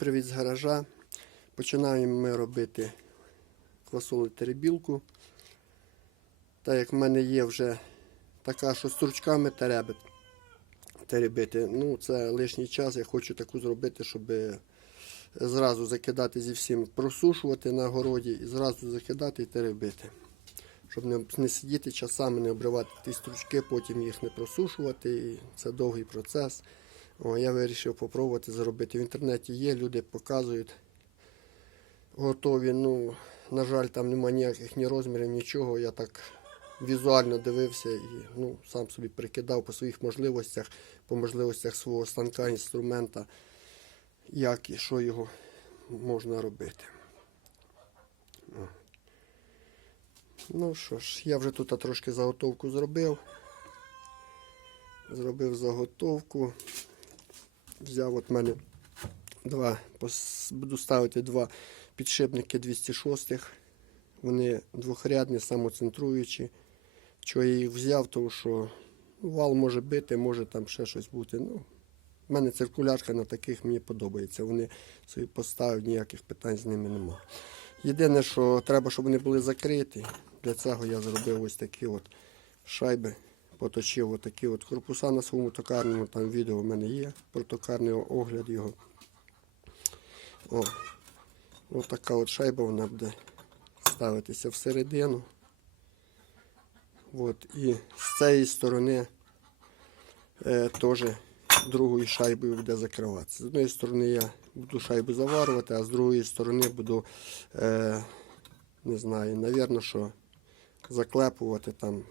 привіт з гаража. Починаємо ми робити квасолу теребілку. Так як в мене є вже така, що стручками теребить, теребити. Ну, це лишній час. Я хочу таку зробити, щоб зразу закидати зі всім, просушувати на городі і зразу закидати і теребити. Щоб не, не сидіти часами, не обривати ті стручки, потім їх не просушувати. І це довгий процес. О, я вирішив попробувати зробити. В інтернеті є, люди показують. Готові. Ну, на жаль, там немає ніяких ні розмірів, нічого. Я так візуально дивився і ну, сам собі прикидав по своїх можливостях, по можливостях свого станка, інструмента, як і що його можна робити. Ну що ж, я вже тут трошки заготовку зробив. Зробив заготовку. Взяв от мене два, буду ставити два підшипники 206 Вони двохрядні, самоцентруючі. Чого я їх взяв, тому що вал може бити, може там ще щось бути. Ну, в мене циркулярка на таких мені подобається. Вони собі поставив, ніяких питань з ними нема. Єдине, що треба, щоб вони були закриті. Для цього я зробив ось такі от шайби, поточив отакі от корпуса на своєму токарному, там відео в мене є про токарний огляд його. О, ось така от шайба вона буде ставитися всередину. От, і з цієї сторони е, теж другою шайбою буде закриватися. З однієї сторони я буду шайбу заварювати, а з другої сторони буду, е, не знаю, навірно, що заклепувати там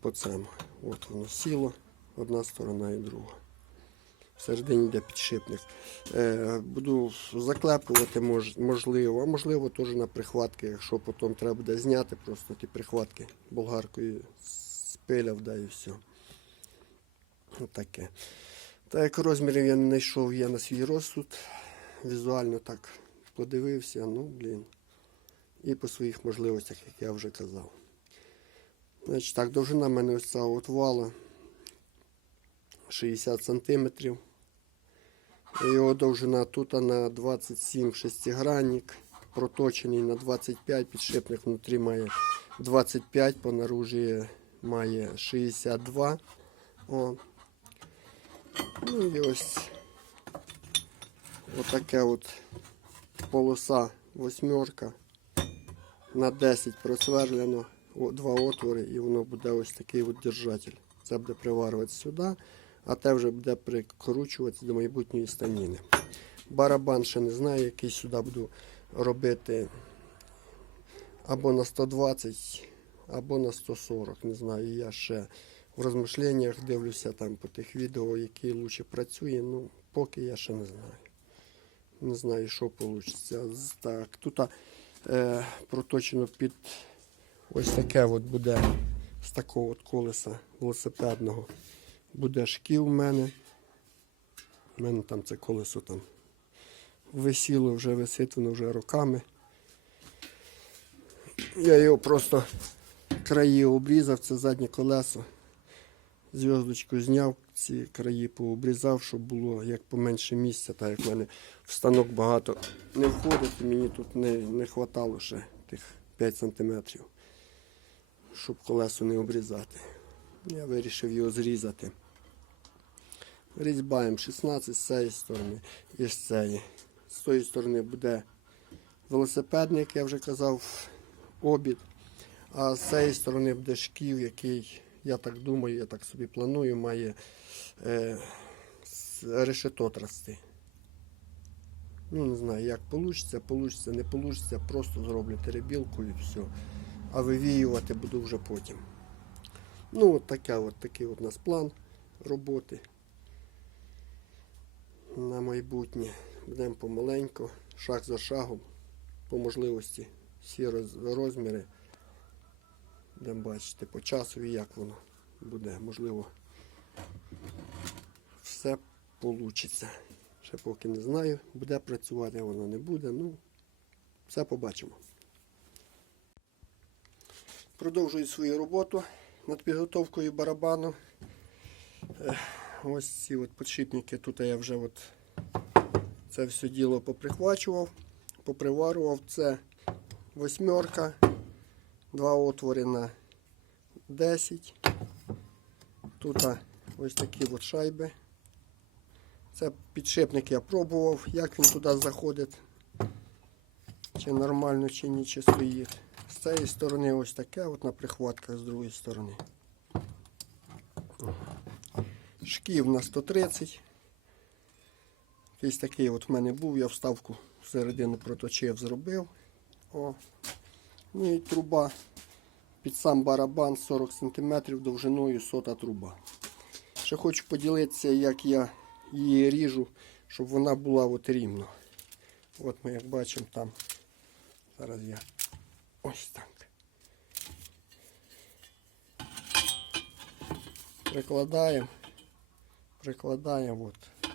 по цьому. От воно сіло, одна сторона і друга. Всередині йде підшипник. Е, буду заклепувати мож, можливо, а можливо теж на прихватки, якщо потім треба буде зняти просто ті прихватки болгаркою спиляв, да і все. Отаке. Так як розмірів я не знайшов, я на свій розсуд. Візуально так подивився, ну блін. І по своїх можливостях, як я вже казав. Значить так, довжина в мене ось цього от вала 60 сантиметрів. Його довжина тут на 27 шестигранник, проточений на 25, підшипник внутрі має 25, по наружі має 62. О. Ну і ось отаке от полоса восьмерка на 10 просверлено, два отвори, і воно буде ось такий от держатель. Це буде приварюватися сюди, а те вже буде прикручуватися до майбутньої станіни. Барабан ще не знаю, який сюди буду робити або на 120, або на 140. Не знаю, я ще в розмишленнях дивлюся там по тих відео, який краще працює. Ну, поки я ще не знаю. Не знаю, що вийде. Так, тут е, проточено під ось таке от буде з такого от колеса велосипедного. Буде шків в мене. У мене там це колесо там висіло, вже висить воно вже роками. Я його просто краї обрізав, це заднє колесо. Зв'язочку зняв, ці краї пообрізав, щоб було як поменше місця, так як в мене в станок багато не входить, мені тут не, не хватало ще тих 5 см, щоб колесо не обрізати. Я вирішив його зрізати. Різьба М16 з цієї сторони і з цієї. З тої сторони буде велосипедний, як я вже казав, обід. А з цієї сторони буде шків, який, я так думаю, я так собі планую, має е, решето трасти. Ну, не знаю, як вийде, вийде, не вийде, просто зроблю теребілку і все. А вивіювати буду вже потім. Ну, от, таке, от такий от у нас план роботи на майбутнє. Будемо помаленьку, шаг за шагом, по можливості всі роз- розміри. Будемо бачити по часу і як воно буде. Можливо, все вийде. Ще поки не знаю, буде працювати, воно не буде. Ну, все побачимо. Продовжую свою роботу над підготовкою барабану. Е, Ось ці от подшипники. Тут я вже от Це все діло поприхвачував, поприварував. Це восьмерка, два отвори на 10. Тут ось такі от шайби. Це підшипник я пробував, як він туди заходить. Чи нормально, чи ні, чи стоїть. Цієї сторони ось таке, от на прихватках з другої сторони. Шків на 130. Якийсь такий от в мене був, я вставку всередину проточив, зробив. О. Ну і труба під сам барабан 40 см довжиною сота труба. Ще хочу поділитися, як я її ріжу, щоб вона була от рівно. От ми як бачимо там. Зараз я ось так. Прикладаємо, прикладаємо от.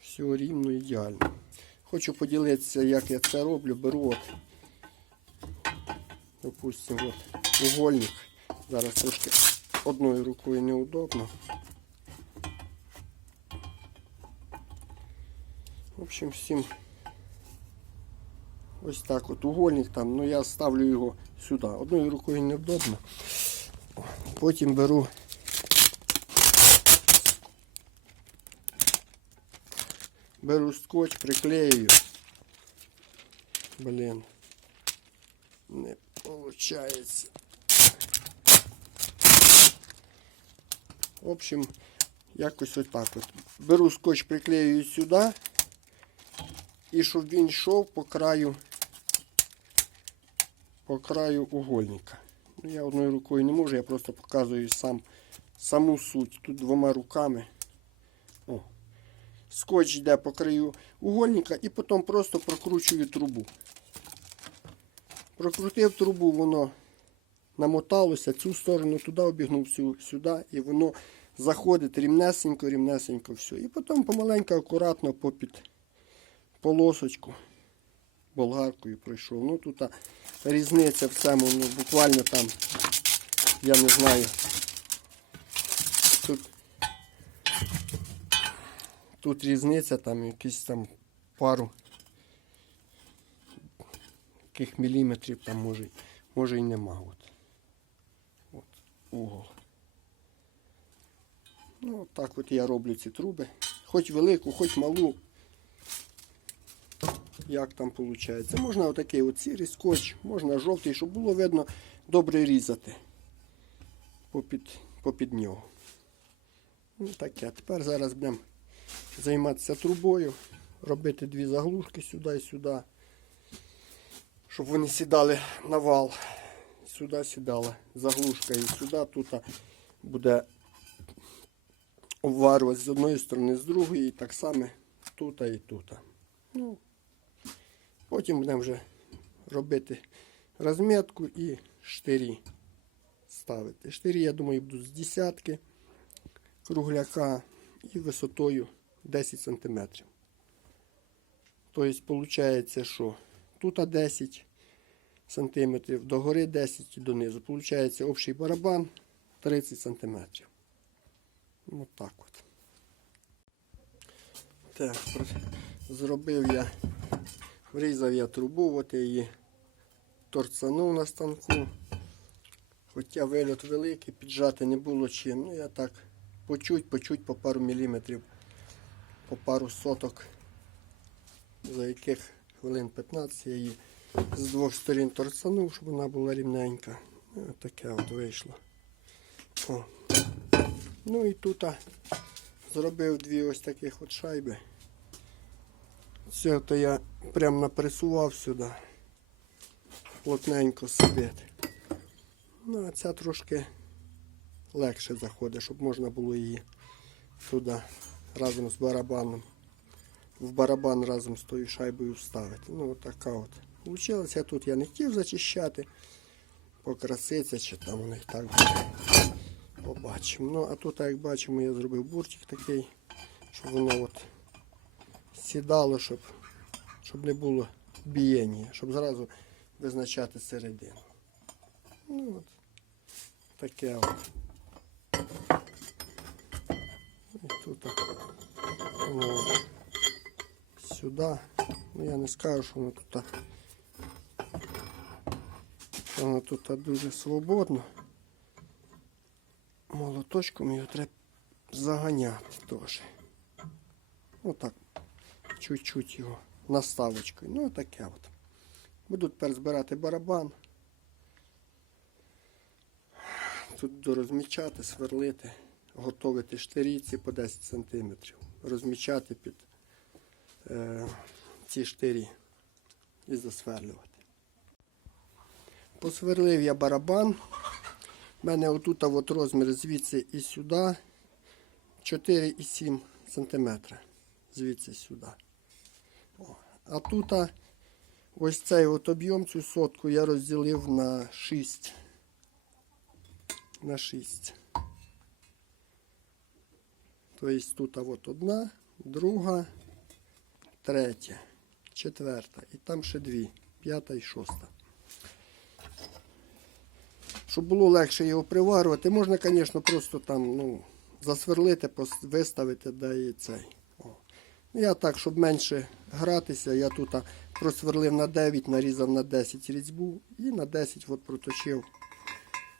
Все рівно ідеально. Хочу поділитися, як я це роблю. Беру от, допустимо, от угольник. Зараз трошки одною рукою неудобно. В общем, всім ось так от угольник там, ну я ставлю його сюди. Одною рукою невдобно. Потім беру беру скотч, приклею. Блін. Не виходить. В общем, якось отак от. Беру скотч, приклеюю сюди. І щоб він йшов по краю по краю угольника. Ну, я одною рукою не можу, я просто показую сам, саму суть. Тут двома руками. О. Скотч йде по краю угольника і потім просто прокручую трубу. Прокрутив трубу, воно намоталося, цю сторону туди обігнув сюди, і воно заходить рівнесенько, рівнесенько все. І потім помаленьку, акуратно попід полосочку болгаркою пройшов. Ну тут різниця в цьому, ну буквально там, я не знаю. Тут, тут різниця там якісь там пару яких міліметрів там може, може і нема. От. От угол. Ну, так от я роблю ці труби. Хоч велику, хоч малу. Як там виходить. Можна отакий от сірий скотч, можна жовтий, щоб було видно добре різати попід, попід нього. Ну таке. Тепер зараз будемо займатися трубою, робити дві заглушки сюди і сюди, щоб вони сідали на вал. Сюди сідала заглушка і сюди тут буде обварювати з одної сторони, з другої, і так само тут і тут. Ну, Потім будемо вже робити розмітку і штирі ставити. Штирі, я думаю, будуть з десятки кругляка і висотою 10 см. Тобто, виходить, що тут 10 см, догори 10 і донизу. Получається общий барабан 30 см. Ось так от. Так, зробив я, врізав я трубу, от я її торцанув на станку. Хоча вильот великий, піджати не було чим. Ну я так по чуть, по пару міліметрів, по пару соток, за яких хвилин 15 я її з двох сторін торцанув, щоб вона була рівненька. Ну, таке от вийшло. О. Ну і тут зробив дві ось таких от шайби. Все то я прям напресував сюди. Плотненько сидить. Ну, а ця трошки легше заходить, щоб можна було її туди разом з барабаном. В барабан разом з тою шайбою вставити. Ну, така от. Получилося тут я не хотів зачищати, покраситься, чи там воно і так буде. Побачимо. Ну, а тут, як бачимо, я зробив буртик такий, щоб воно от сідало, щоб, щоб не було бієння, щоб зразу визначати середину. Ну от таке от. Тут. О, сюди. Ну я не скажу, що воно тут. Воно тут дуже свободно. Молоточком його треба заганяти теж. Отак. Чуть-чуть його наставочкою. Ну таке от. Буду тепер збирати барабан. Тут дорозмічати, сверлити, готувати штирі по 10 см. Розмічати під е, ці штирі і засверлювати. Посверлив я барабан. У мене отут от розмір звідси і сюди 4,7 см. Звідси сюди. А тут ось цей от об'єм, цю сотку я розділив на 6. На 6. Тобто тут от одна, друга, третя, четверта. І там ще дві. П'ята і шоста. Щоб було легше його приварювати, можна, звісно, просто там ну, засверлити, виставити, да і цей. О. Ну, Я так, щоб менше гратися, я тут просверлив на 9, нарізав на 10 різьбу і на 10 от проточив.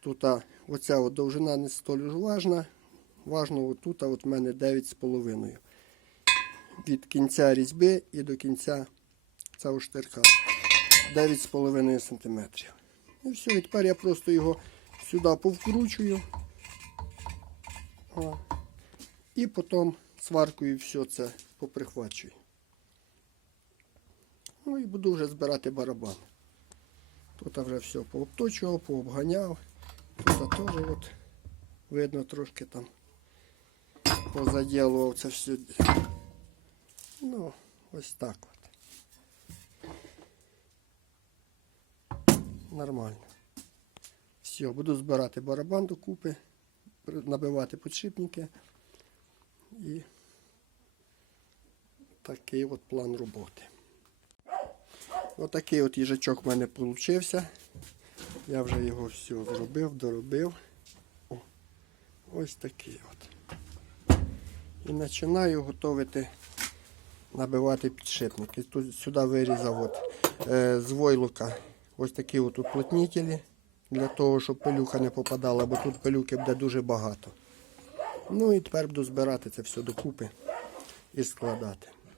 Тут оця от довжина не столь важна. Важно отут, от в мене 9,5. Від кінця різьби і до кінця цього штирка 9,5 см. І все, і тепер я просто його сюди повкручую. О. І потім сваркою все це поприхвачую. Ну і буду вже збирати барабан. Тут вже все пообточував, пообганяв. Тут теж от видно трошки там позаділував це все. Ну, ось так от. Нормально. Все, буду збирати барабан докупи, набивати підшипники. І такий от план роботи. Отакий от їжачок в мене вийшов. Я вже його все зробив, доробив. О, ось такий от. І починаю готувати, набивати підшипники. Тут сюди вирізав от, е, з войлока ось такі от уплотнителі, для того, щоб пилюка не попадала, бо тут пилюки буде дуже багато. Ну і тепер буду збирати це все докупи і складати.